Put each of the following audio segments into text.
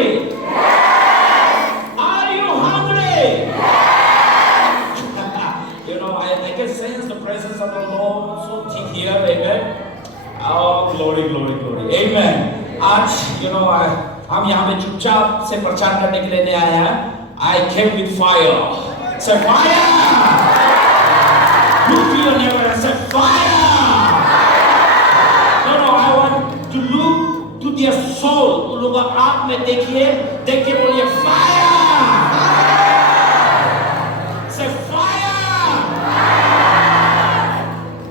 hungry? Are you hungry? I can sense the presence of the Lord so thick here. Amen. Oh, glory, glory, glory. Amen. आज हम यहाँ पे चुपचाप से प्रचार करने के लिए नहीं आए हैं. I came with fire. Say fire. Look to your neighbor and say fire. No, I want to look to their soul. उन लोगों का आँख में देखिए, देख के बोलिए fire. Say fire.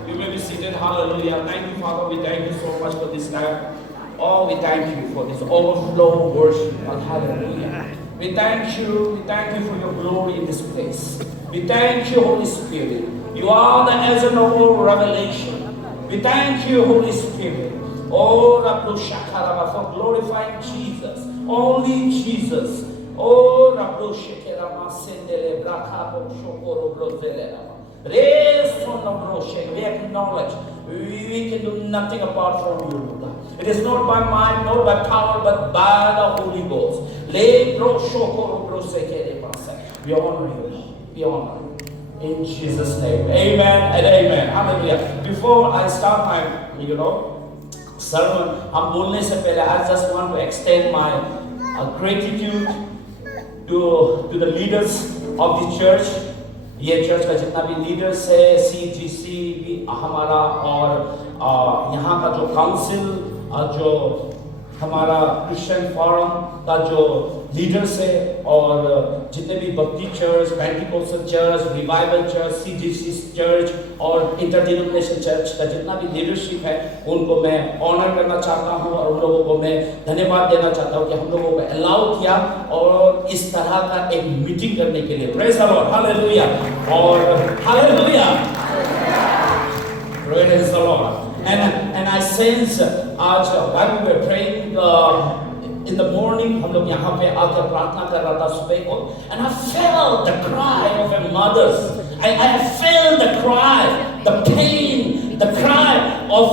You may be seated. Hallelujah. Thank you, Father. We thank you so much for this time. Oh, we thank you for this overflow worship. Hallelujah. We thank you for your glory in this place. We thank you, Holy Spirit. You are the agent of all revelation. We thank you, Holy Spirit. Oh, Rabbu Shakaraba, for glorifying Jesus. Only Jesus. Oh, Rabbu Shakarama Sendele Brakabo Shokoro Brozele. We acknowledge we can do nothing apart from you, Lord. It is not by might, not by power, but by the Holy Ghost. We honor you. We honor you. In Jesus' name. Amen and amen. Hallelujah. Before I start my, sermon, I just want to extend my gratitude to the leaders of the church. ये church का जितना भी leaders है, CGC भी हमारा, और यहाँ का जो काउंसिल, जो हमारा क्रिश्चियन फोरम का जो लीडर्स है, और जितने भी भक्ति church, Pentecostal church, revival church, CGC church और इंटरडिनोमिनेशनल चर्च का जितना भी लीडरशिप है, उनको मैं ऑनर करना चाहता हूँ और उन लोगों को मैं धन्यवाद देना चाहता हूँ कि हम लोगों को अलाउ किया और इस तरह का एक मीटिंग करने के लिए. Praise the Lord. हालेलुया. और hallelujah. Praise the Lord. And I sense आज while we were praying in the morning, हम लोग यहाँ पे आकर प्रार्थना कर रहा था सुबह को, and I felt the cry of a mother's. I felt the cry, the pain, the cry of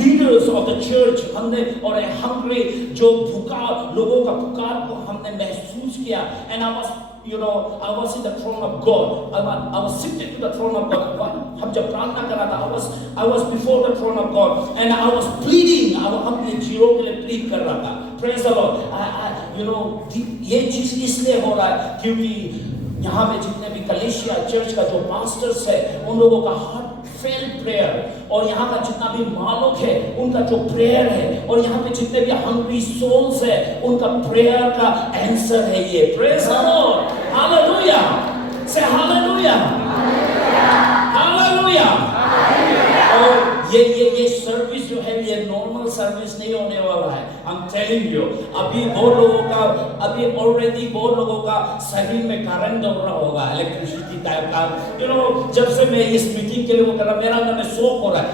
leaders of the church. हमने और एक hungry जो पुकार, लोगों का पुकार को हमने महसूस किया. And I was in the throne of God. I was seated to the throne of God. हम जब प्रार्थना कर रहा था, I was before the throne of God, and I was pleading. हम अपने जीवों के लिए plead कर रहा था. Praise the Lord. ये चीज इसलिए हो रहा है क्योंकि यहाँ पे जितने भी कलेशिया चर्च का जो पास्टर्स है, उन लोगों का हार्ट फेल्ड प्रेयर, और यहाँ का जितना भी मालूक है उनका जो प्रेयर है, और यहाँ पे जितने भी हंग्री सोल्स है उनका प्रेयर का आंसर है ये. Praise the Lord. हालेलुया. से हालेलुया. हालेलुया. और ये सर्विस जो है ये नॉर्मल सर्विस नहीं होने वाला है. I'm telling you, अभी ऑलरेडी बहुत लोगों का शरीर में करंट दौड़ रहा होगा, इलेक्ट्रिसिटी टाइप का. जब से मैं इस मीटिंग के लिए वो कर रहा, मेरा अंदर में शॉक हो रहा है,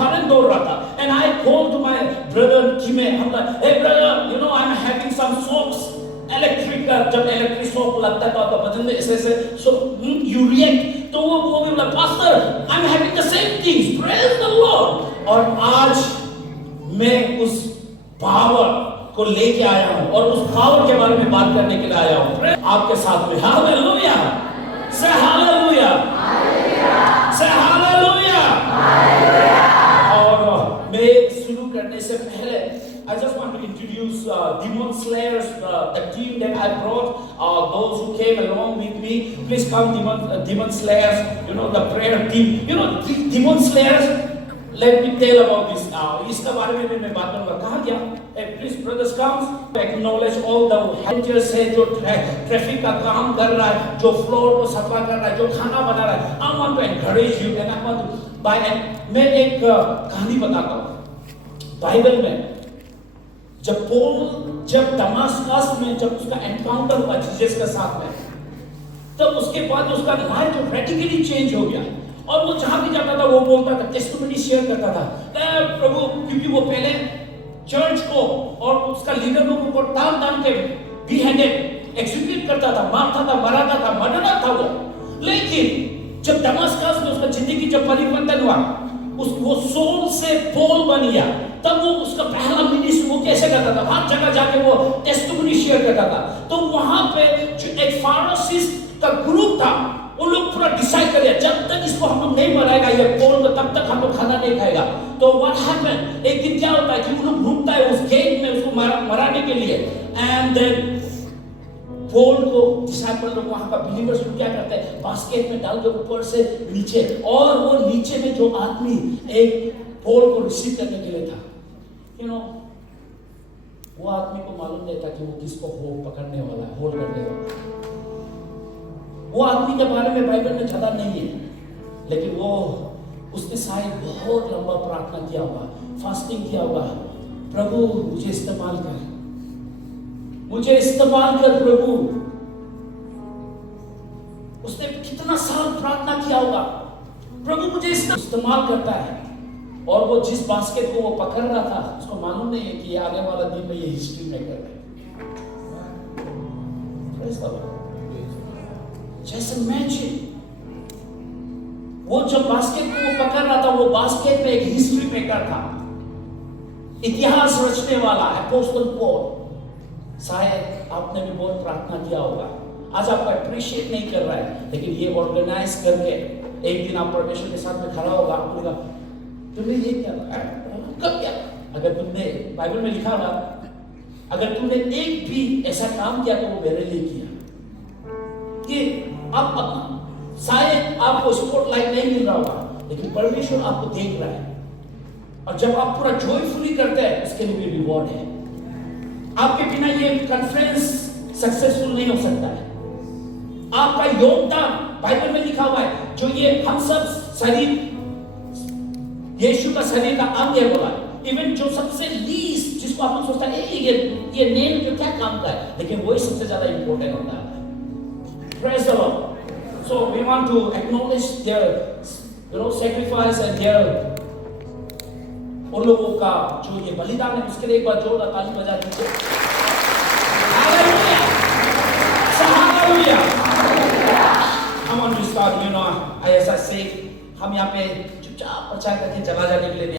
करंट दौड़ रहा था. And I called to my brother Kime. I'm like, hey brother, I'm having some shocks. Electric का जब इलेक्ट्रिक शॉक लगता है तो बदन में ऐसे so you react. तो वो भी बोला, pastor, I'm having the same things. Praise the Lord. और आज मैं उस पावर को लेके आया हूँ और उस पावर के बारे में बात करने के लिए आया हूँ आपके साथ में. हालेलुया. से हालेलुया. से हालेलुया. और मैं शुरू करने से पहले I just want to introduce Demon Slayers, the team that I brought, those who came along with me. Please come, Demon Slayers, the prayer team. Demon Slayers, let me tell about this now. इसका बारे में मैं बात करूँगा. कहाँ गया? Please brothers come. Acknowledge all the volunteers है जो ट्रैफिक का काम कर रहा है, जो फ्लोर को सफा कर रहा है, जो खाना बना रहा है. I want to encourage you and I want to मैं एक कहानी बताता हूँ. बाइबल में जब दमास्कस में जब उसका एनकाउंटर हुआ जीसस के साथ में, तब उसके बाद उसका लाइफ जो रेडिकली चेंज हो गया, और वो जहां भी जाता था वो बोलता था, टेस्टिमनी शेयर करता था. प्रभु, क्योंकि वो पहले चर्च को और उसका लीडर लोगों को टाल के बीहेडेड एग्जीक्यूट करता था, मारता था, मराता था, मर्डरर था वो. लेकिन जब दमास्कस में उसका जिंदगी जब परिवर्तन हुआ, वो सोल से पॉल बन गया, तब वो उसका पहला मिनिस्ट्री वो कैसे करता करता था, हर जगह जाके वो टेस्टिमनी शेयर करता था। तो वहां पे जो एक फारसीज का ग्रुप था, वो लोग पूरा डिसाइड कर लिया जब तक इसको हम लोग नहीं मराएगा ये पॉल को, तब तक हम लोग खाना नहीं खाएगा। तो व्हाट हैपेंड, एक दिन क्या होता है कि वो लोग घूमता है उस गेट में उसको मराने के लिए। एंड देन पॉल को डिसाइपल लोग, वहां का बिलीवर्स लोग क्या करते हैं, बास्केट में डाल के ऊपर से नीचे, और वो नीचे में जो आदमी एक पॉल को रिसीव करने के लिए था, यू नो, वो आदमी को मालूम नहीं था कि वो किसको पकड़ने वाला है, होल्ड करने वाला है। वो आदमी के बारे में बाइबल में ज्यादा नहीं है, लेकिन वो उसने शायद बहुत लंबा प्रार्थना किया होगा, फास्टिंग किया होगा, प्रभु मुझे इस्तेमाल कर, मुझे इस्तेमाल कर प्रभु। उसने कितना साल प्रार्थना किया होगा, प्रभु मुझे इस्तेमाल करता है। और वो जिस बास्केट को वो पकड़ रहा था, उसको मालूम नहीं है कि आने वाला दिन में ये हिस्ट्री मेकर है। Just imagine, वो जब बास्केट को वो पकड़ रहा था, वो बास्केट में एक हिस्ट्री मेकर था, इतिहास रचने वाला अपोस्टल पॉल। शायद आपने भी बहुत प्रार्थना किया होगा, आज आपको अप्रिशिएट नहीं कर रहा है, लेकिन ये ऑर्गेनाइज करके एक दिन आप परमेश्वर के साथ में खड़ा होगा, आपको बोलेगा तुमने ये क्या कब किया। अगर तुमने बाइबल में लिखा हुआ, अगर तुमने एक भी ऐसा काम किया तो वो मेरे लिए किया। कि अब शायद आपको स्पॉटलाइट नहीं मिल रहा होगा, लेकिन परमेश्वर आपको देख रहा है, और जब आप पूरा जॉयफुली करते हैं उसके लिए भी रिवॉर्ड है। आपके बिना ये कॉन्फ्रेंस सक्सेसफुल नहीं हो सकता है। आपका योगदान बाइबल में लिखा हुआ है, जो ये हम सब शरीर, यीशु का शरीर का अंग है बोला, इवन जो सबसे लीस्ट, जिसको आप लोग सोचता है ये नेम जो क्या काम का है, लेकिन वही सबसे ज्यादा इंपॉर्टेंट होता है। Praise the Lord. So we want to acknowledge their, sacrifice and their, उन लोगों का जो ये बलिदान है, उसके लिए एक बार जोरदार ताली बजा दीजिए। Hallelujah. Hallelujah. Come on, we start. As I say, हम यहाँ पे चुपचाप प्रचार करके चला जाने के लिए